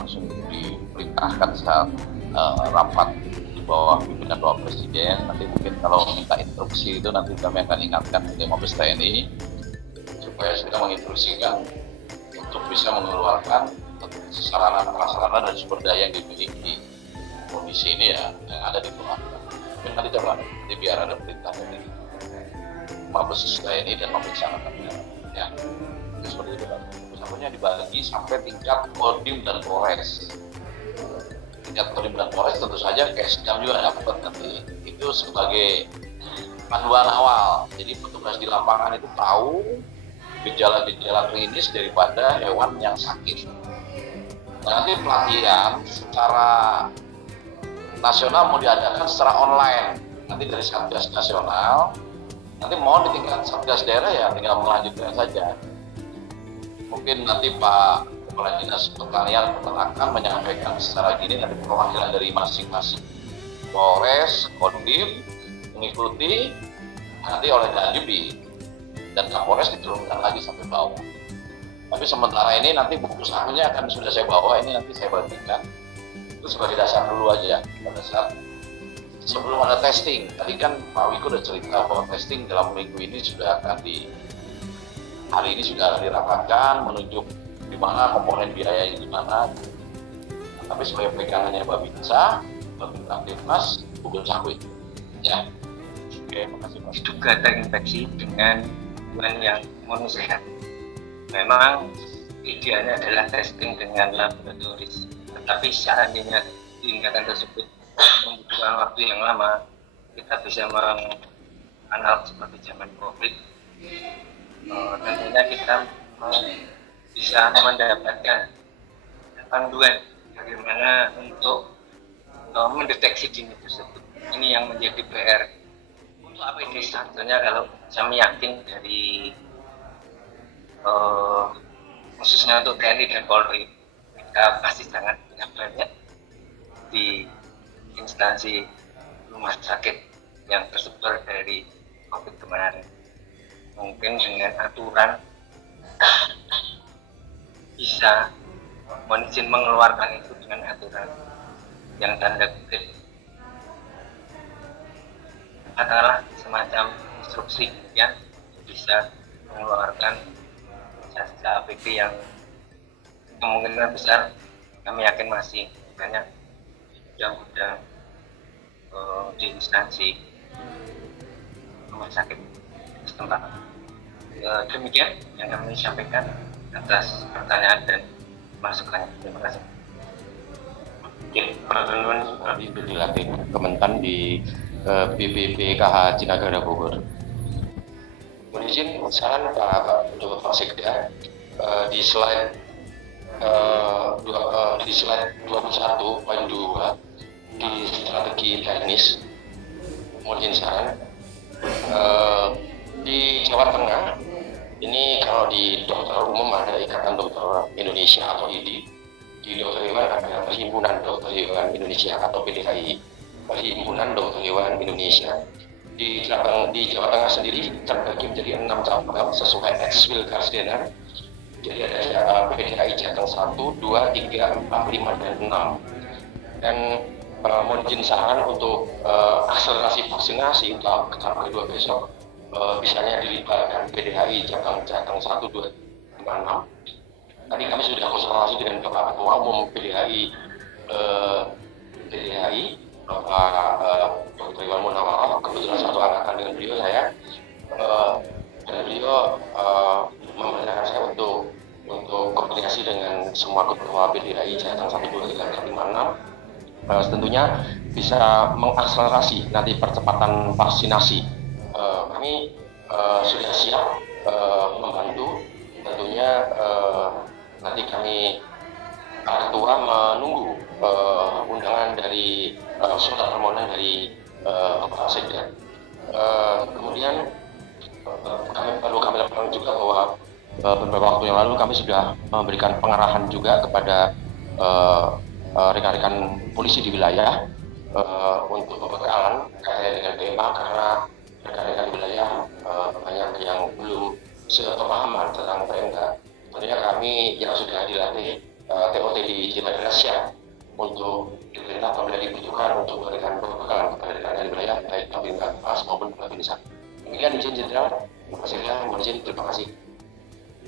langsung diperintahkan saat rapat di bawah pimpinan Bapak Presiden. Nanti mungkin kalau minta instruksi itu nanti kami akan ingatkan ke Mabes TNI supaya sudah menginstruksikan untuk bisa mengeluarkan sarana prasarana dan sumber daya yang dimiliki kondisi ini ya yang ada di Purwakarta. Mungkin nanti coba nanti biar ada perintah dari Mabes TNI dan Mabes Angkatan Darat ya seperti itu Pak. Misalnya dibagi sampai tingkat Kodim dan Polres. Tingkat Kodim dan Polres tentu saja Kesdam juga dapat nanti itu sebagai panduan awal. Jadi petugas di lapangan itu tahu gejala-gejala klinis daripada hewan yang sakit. Nanti pelatihan secara nasional mau diadakan secara online. Nanti dari Satgas Nasional, nanti mau di tingkat Satgas daerah ya tinggal melanjutkan saja. Mungkin nanti Pak Kepala Dinas Pertanian Peternakan menyampaikan secara gini nanti perwakilan dari masing-masing Polres, Kodim mengikuti nanti oleh Danjubi dan Kapolres diturunkan lagi sampai bawah. Tapi sementara ini nanti buku sakunya akan sudah saya bawa, ini nanti saya bagikan. Itu sebagai dasar dulu aja pada saat sebelum ada testing. Tadi kan Pak Wiko udah cerita bahwa testing dalam minggu ini sudah akan hari ini sudah dirapatkan, menunjuk di mana komponen biayanya di mana. Tapi sebagai pegangannya Babinsa, Babinsa Aktifmas, buku saku itu. Ya. Oke, makasih Pak. Diduga terinfeksi dengan hewan yang monosehat. Memang idealnya adalah testing dengan laboratoris, tetapi seandainya tindakan tersebut membutuhkan waktu yang lama, kita bisa menganalog seperti zaman COVID. Tentunya kita bisa mendapatkan panduan bagaimana untuk mendeteksi dini tersebut. Ini yang menjadi PR. Untuk APD sebenarnya kalau saya yakin dari khususnya untuk TNI dan Polri, kita pasti sangat banyak di instansi rumah sakit yang tersebar dari COVID kemarin. Mungkin dengan aturan bisa izin mengeluarkan itu dengan aturan yang tanda kutip adalah semacam instruksi yang bisa mengeluarkan jasa APD yang kemungkinan besar kami yakin masih banyak yang sudah di instansi rumah sakit setempat. Demikian yang kami sampaikan atas pertanyaan dan masukannya. Terima kasih. Pak Renun Ibu dilatih Kementan di BPPKH Cinagara Bogor. Mohon izin saran Pak Sekda di slide 21.2 di strategi teknis. Mohon izin saran di Jawa Tengah ini kalau di dokter umum ada Ikatan Dokter Indonesia atau IDI, di dokter hewan ada Perhimpunan Dokter Hewan Indonesia atau PDHI, Perhimpunan Dokter Hewan Indonesia. Di Jawa Tengah sendiri terbagi menjadi 6 cabang sesuai ex-Wil Garsdenar. Jadi ada PDHI Jateng 1, 2, 3, 4, 5, dan 6. Dan mohon izin saran untuk akselerasi vaksinasi untuk tahap kedua besok, misalnya dilibatkan PDHI Jateng 1, 2, 5, 6. Tadi kami sudah konsultasi dengan Bapak Ketua Umum PDHI, Bapak Dr. Iwan Munawar, kebetulan satu angkatan dengan beliau saya, dan beliau memerintahkan saya untuk koordinasi dengan semua ketua PDHI Jateng 1, 2, 3, 4, 5, 6. Tentunya bisa mengakselerasi nanti percepatan vaksinasi. Kami sudah siap membantu. Tentunya nanti kami ketua menunggu undangan dari surat permohonan dari Bapak Sekda. Kemudian kami lakukan juga bahwa beberapa waktu yang lalu kami sudah memberikan pengarahan juga kepada rekan-rekan polisi di wilayah untuk pembekalan kaitan dengan tema, karena rekan-rekan di wilayah banyak yang belum sepemahaman tentang PMK. Tentunya kami yang sudah dilatih TOT di Indonesia untuk diterima apabila dibutuhkan untuk memberikan pembekalan kepada daerah wilayah baik Babinsa Pas maupun Babinsa. Demikian izin jenderal. Terima kasih.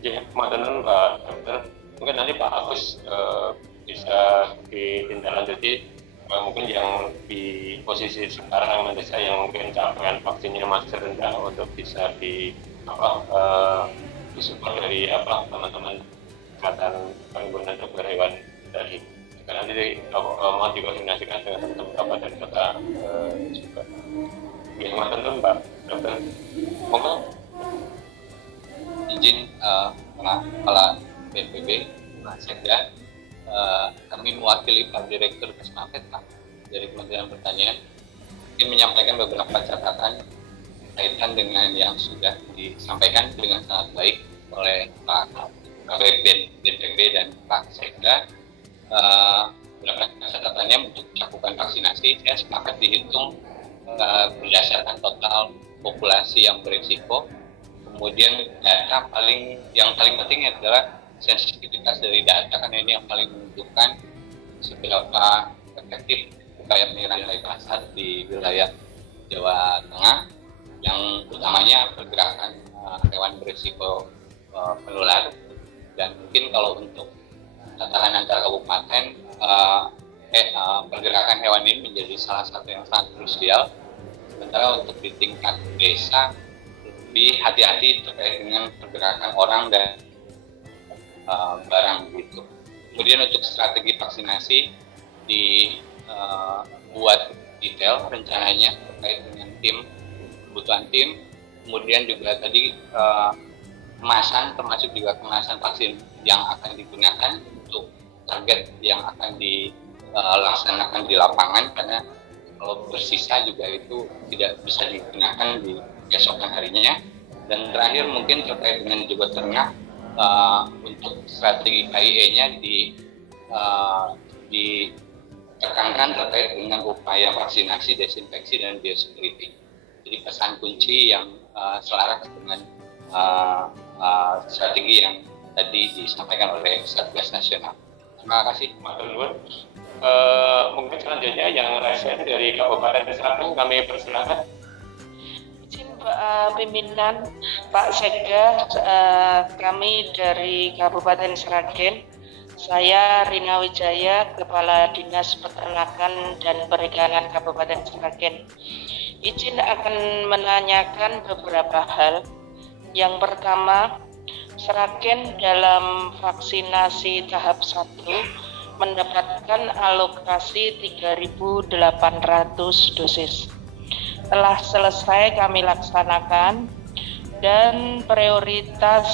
Ya, matur Pak Dokter. Mungkin nanti Pak Agus bisa ditindaklanjuti mungkin yang di posisi sekarang mendesak yang mungkin capaian vaksinnya masih rendah untuk bisa disupport dari teman-teman kesehatan pengguna dokter hewan tadi. Nanti mohon dikoordinasikan dengan teman-teman kabupaten kota juga. Ya, matur Pak Dokter. Monggo. Izin Kepala BNPB, Pak Sekda, kami mewakili Pak Direktur Kesmafet Pak dari Kementerian Pertanian ingin menyampaikan beberapa catatan kaitan dengan yang sudah disampaikan dengan sangat baik oleh Pak BNPB dan Pak Sekda. Beberapa catatannya untuk cakupan vaksinasi, saya sepakat dihitung berdasarkan total populasi yang berisiko. Kemudian data yang paling penting adalah sensitivitas dari data, karena ini yang paling menentukan seberapa efektif upaya penyerangan pasar di wilayah Jawa Tengah, yang utamanya pergerakan hewan berisiko penular. Dan mungkin kalau untuk tatanan antar kabupaten, pergerakan hewan ini menjadi salah satu yang sangat krusial. Sementara untuk di tingkat desa lebih hati-hati terkait dengan pergerakan orang dan barang gitu. Kemudian untuk strategi vaksinasi dibuat detail rencananya terkait dengan kebutuhan tim. Kemudian juga tadi kemasan, termasuk juga kemasan vaksin yang akan digunakan untuk target yang akan dilaksanakan di lapangan, karena kalau bersisa juga itu tidak bisa digunakan di keesokan harinya. Dan terakhir mungkin terkait dengan juga ternak, untuk strategi KIE-nya ditekankan terkait dengan upaya vaksinasi, desinfeksi, dan biosecurity. Jadi pesan kunci yang selaras dengan strategi yang tadi disampaikan oleh Satgas Nasional. Terima kasih, Mas Nur. Mungkin selanjutnya yang resen dari Kabupaten Seragen kami persilakan. Pimpinan Pak Sekda, kami dari Kabupaten Seragen, saya Rina Wijaya, Kepala Dinas Peternakan dan Perikanan Kabupaten Seragen. Izin akan menanyakan beberapa hal. Yang pertama, Seragen dalam vaksinasi tahap 1 mendapatkan alokasi 3.800 dosis. Telah selesai kami laksanakan, dan prioritas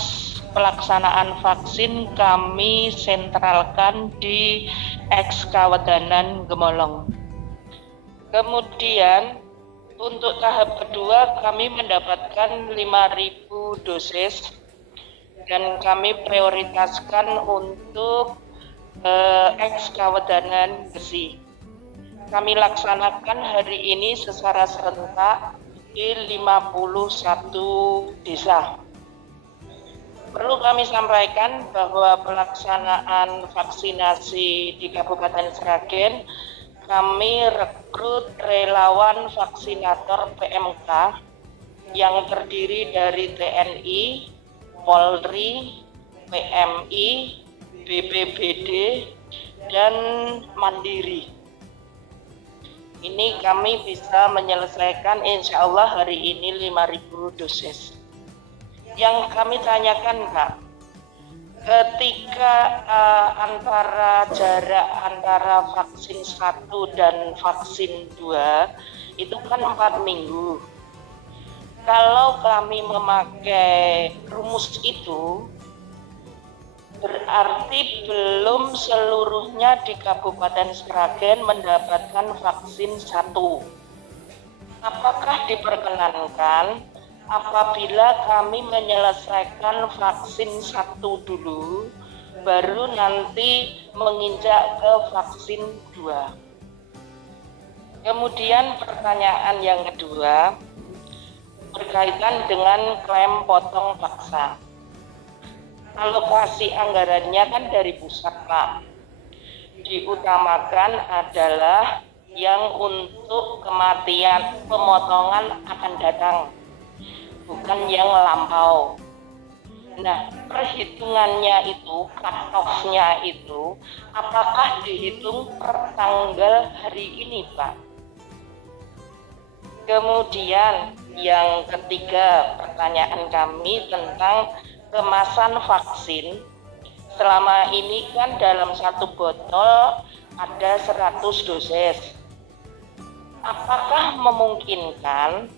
pelaksanaan vaksin kami sentralkan di Ekskawedanan Gemolong. Kemudian untuk tahap kedua kami mendapatkan 5.000 dosis, dan kami prioritaskan untuk Ekskawedanan Gesi. Kami laksanakan hari ini secara serentak di 51 desa. Perlu kami sampaikan bahwa pelaksanaan vaksinasi di Kabupaten Seragen, kami rekrut relawan vaksinator PMK yang terdiri dari TNI, Polri, PMI, BPBD, dan Mandiri. Ini kami bisa menyelesaikan insya Allah hari ini 5.000 dosis. Yang kami tanyakan, Kak, ketika jarak antara vaksin 1 dan vaksin 2 itu kan 4 minggu. Kalau kami memakai rumus itu, berarti belum seluruhnya di Kabupaten Seragen mendapatkan vaksin 1. Apakah diperkenankan apabila kami menyelesaikan vaksin 1 dulu, baru nanti menginjak ke vaksin 2? Kemudian pertanyaan yang kedua berkaitan dengan klaim potong paksa. alokasi anggarannya kan dari pusat, Pak. Diutamakan adalah yang untuk kematian pemotongan akan datang, bukan yang lampau. Nah, perhitungannya itu, cut-off-nya itu, apakah dihitung per tanggal hari ini, Pak? Kemudian yang ketiga, pertanyaan kami tentang kemasan vaksin. Selama ini kan dalam satu botol ada 100 dosis. Apakah memungkinkan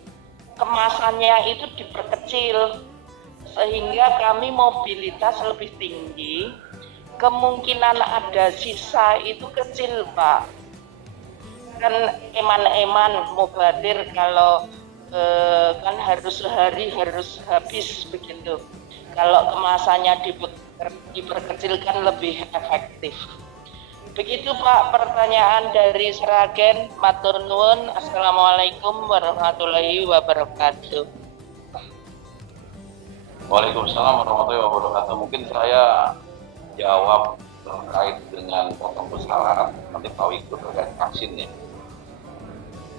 kemasannya itu diperkecil sehingga kami mobilitas lebih tinggi? Kemungkinan ada sisa itu kecil, Pak. Kan eman-eman mubadir kalau kan harus sehari harus habis begitu. Kalau kemasannya diperkecilkan lebih efektif. Begitu Pak pertanyaan dari Sragen. Matur nuwun. Assalamualaikum warahmatullahi wabarakatuh. Waalaikumsalam warahmatullahi wabarakatuh. Mungkin saya jawab terkait dengan potong bersyarat, nanti Pak Wiku terkait vaksinnya.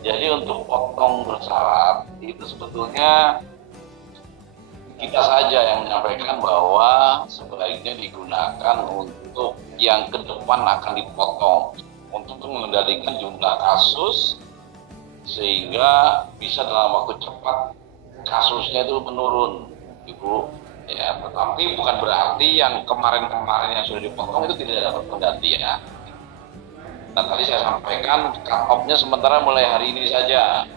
Jadi untuk potong bersyarat itu sebetulnya kita saja yang menyampaikan bahwa sebaiknya digunakan untuk yang ke depan akan dipotong untuk mengendalikan jumlah kasus sehingga bisa dalam waktu cepat kasusnya itu menurun, Ibu. Ya, tetapi bukan berarti yang kemarin-kemarin yang sudah dipotong itu tidak dapat penggantian. Nah, tadi saya sampaikan cut-off-nya sementara mulai hari ini saja.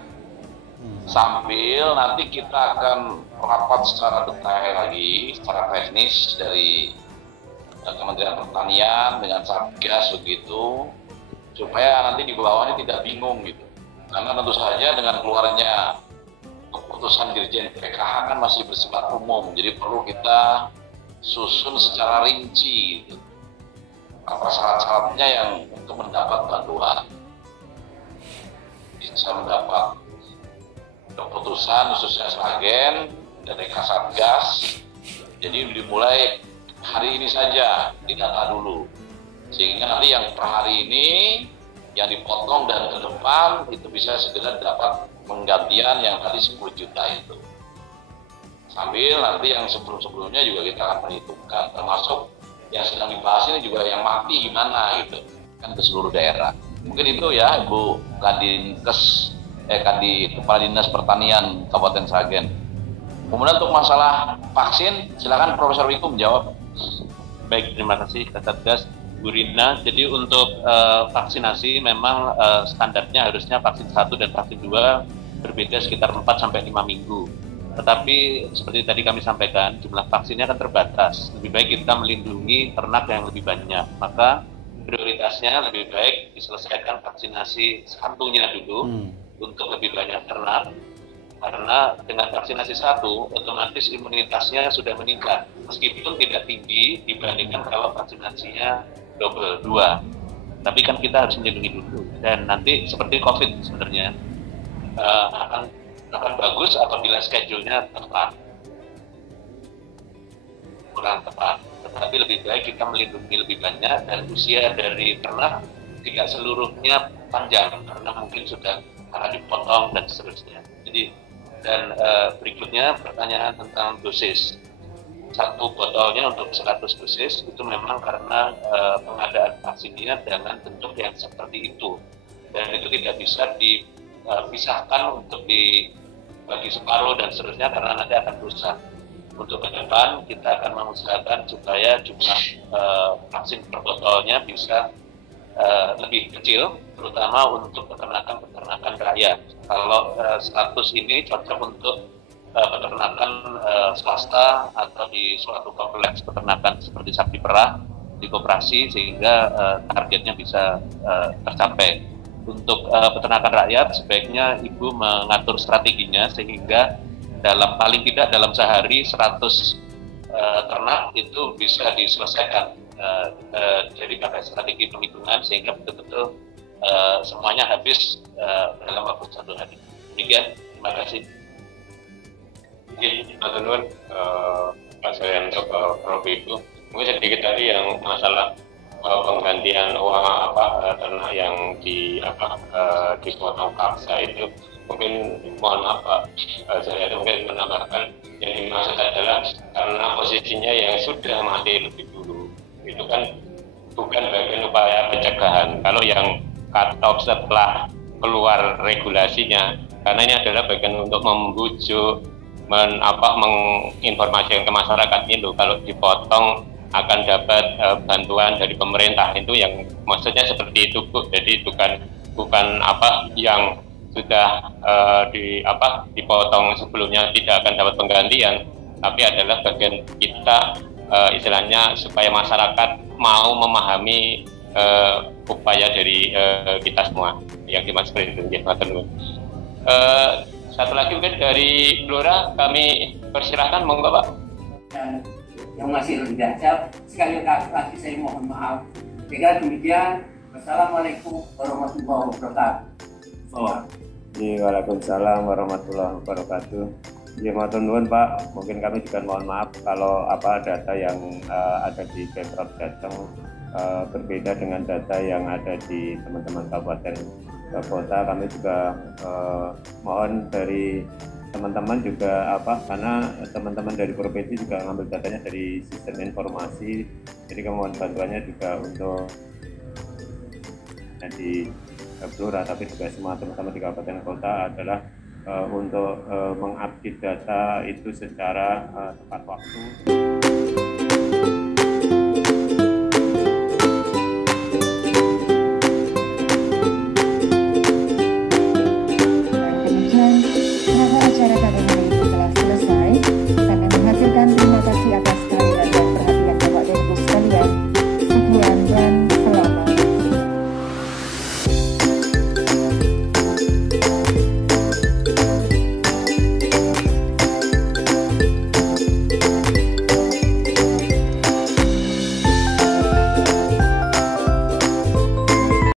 Sambil nanti kita akan rapat secara detail lagi, secara teknis dari Kementerian Pertanian dengan Satgas begitu, supaya nanti di bawahnya tidak bingung gitu. Karena tentu saja dengan keluarnya keputusan Dirjen PKH kan masih bersifat umum, jadi perlu kita susun secara rinci gitu. Apa syarat-syaratnya yang untuk mendapat bantuan, bisa mendapat keputusan khususnya Sragen dari Kasatgas. Jadi dimulai hari ini saja didata dulu, sehingga nanti yang per hari ini yang dipotong dan ke depan itu bisa segera dapat penggantian yang tadi 10 juta itu. Sambil nanti yang sebelum-sebelumnya juga kita akan perhitungkan, termasuk yang sedang dibahas ini juga yang mati gimana gitu kan ke seluruh daerah. Mungkin itu ya Ibu Kadinkes Kepala Dinas Pertanian Kabupaten Sragen. Kemudian untuk masalah vaksin, silakan Profesor Wiku menjawab. Baik, terima kasih Kasatgas Bu Rina. Jadi untuk vaksinasi memang standarnya harusnya vaksin 1 dan vaksin 2 berbeda sekitar 4 sampai 5 minggu. Tetapi seperti tadi kami sampaikan, jumlah vaksinnya kan terbatas. Lebih baik kita melindungi ternak yang lebih banyak. Maka prioritasnya lebih baik diselesaikan vaksinasi satunya dulu untuk lebih banyak ternak. Karena dengan vaksinasi 1, otomatis imunitasnya sudah meningkat. Meskipun tidak tinggi dibandingkan kalau vaksinasinya double 2. Tapi kan kita harus melindungi dulu. Dan nanti seperti COVID sebenarnya akan bagus apabila schedule-nya tepat. Kurang tepat. Tetapi lebih baik kita melindungi lebih banyak dan usia dari ternak tidak seluruhnya panjang karena mungkin sudah akan dipotong dan seterusnya. Jadi berikutnya pertanyaan tentang dosis. 1 botolnya untuk 100 dosis itu memang karena pengadaan vaksinnya dengan bentuk yang seperti itu, dan itu tidak bisa dipisahkan untuk dibagi separuh dan seterusnya karena nanti akan rusak. Untuk ke depan kita akan mengusahakan supaya jumlah vaksin per botolnya bisa lebih kecil, terutama untuk peternakan rakyat. Kalau 100 ini cocok untuk peternakan swasta atau di suatu kompleks peternakan seperti sapi perah di koperasi, sehingga targetnya bisa tercapai. Untuk peternakan rakyat sebaiknya Ibu mengatur strateginya sehingga paling tidak dalam sehari 100 ternak itu bisa diselesaikan. Jadi pakai strategi penghitungan sehingga betul-betul semuanya habis dalam waktu 1 hari. Demikian, terima kasih. Oke, teman-teman, Pak Suryanto ke Prof itu mungkin sedikit tadi yang masalah penggantian uang ternak yang dipotong paksa itu mungkin mohon maaf Pak, saya mungkin menambahkan yang dimaksud adalah karena posisinya yang sudah mati lebih dulu itu kan bukan bagian upaya pencegahan. Kalau yang cut off setelah keluar regulasinya, karena ini adalah bagian untuk membujuk menginformasikan ke masyarakat itu kalau dipotong akan dapat bantuan dari pemerintah, itu yang maksudnya seperti itu Bu. Jadi bukan yang sudah dipotong sebelumnya tidak akan dapat penggantian, tapi adalah bagian kita istilahnya supaya masyarakat mau memahami upaya dari kita semua yang dimaksud itu. Satu lagi mungkin dari Blora kami persilahkan, monggo Pak. Dan yang masih jajal, sekali lagi saya mohon maaf. Jika demikian, wassalamualaikum warahmatullahi wabarakatuh. Waalaikumsalam warahmatullahi wabarakatuh. Ya, matur nuwun Pak, mungkin kami juga mohon maaf kalau data yang ada di Pemprov Jateng berbeda dengan data yang ada di teman-teman kabupaten kota. Kami juga mohon dari teman-teman juga karena teman-teman dari provinsi juga ngambil datanya dari sistem informasi, jadi kami mohon bantuannya juga untuk di Blora, tapi juga semua teman-teman di kabupaten kota adalah untuk mengupdate data itu secara tepat waktu.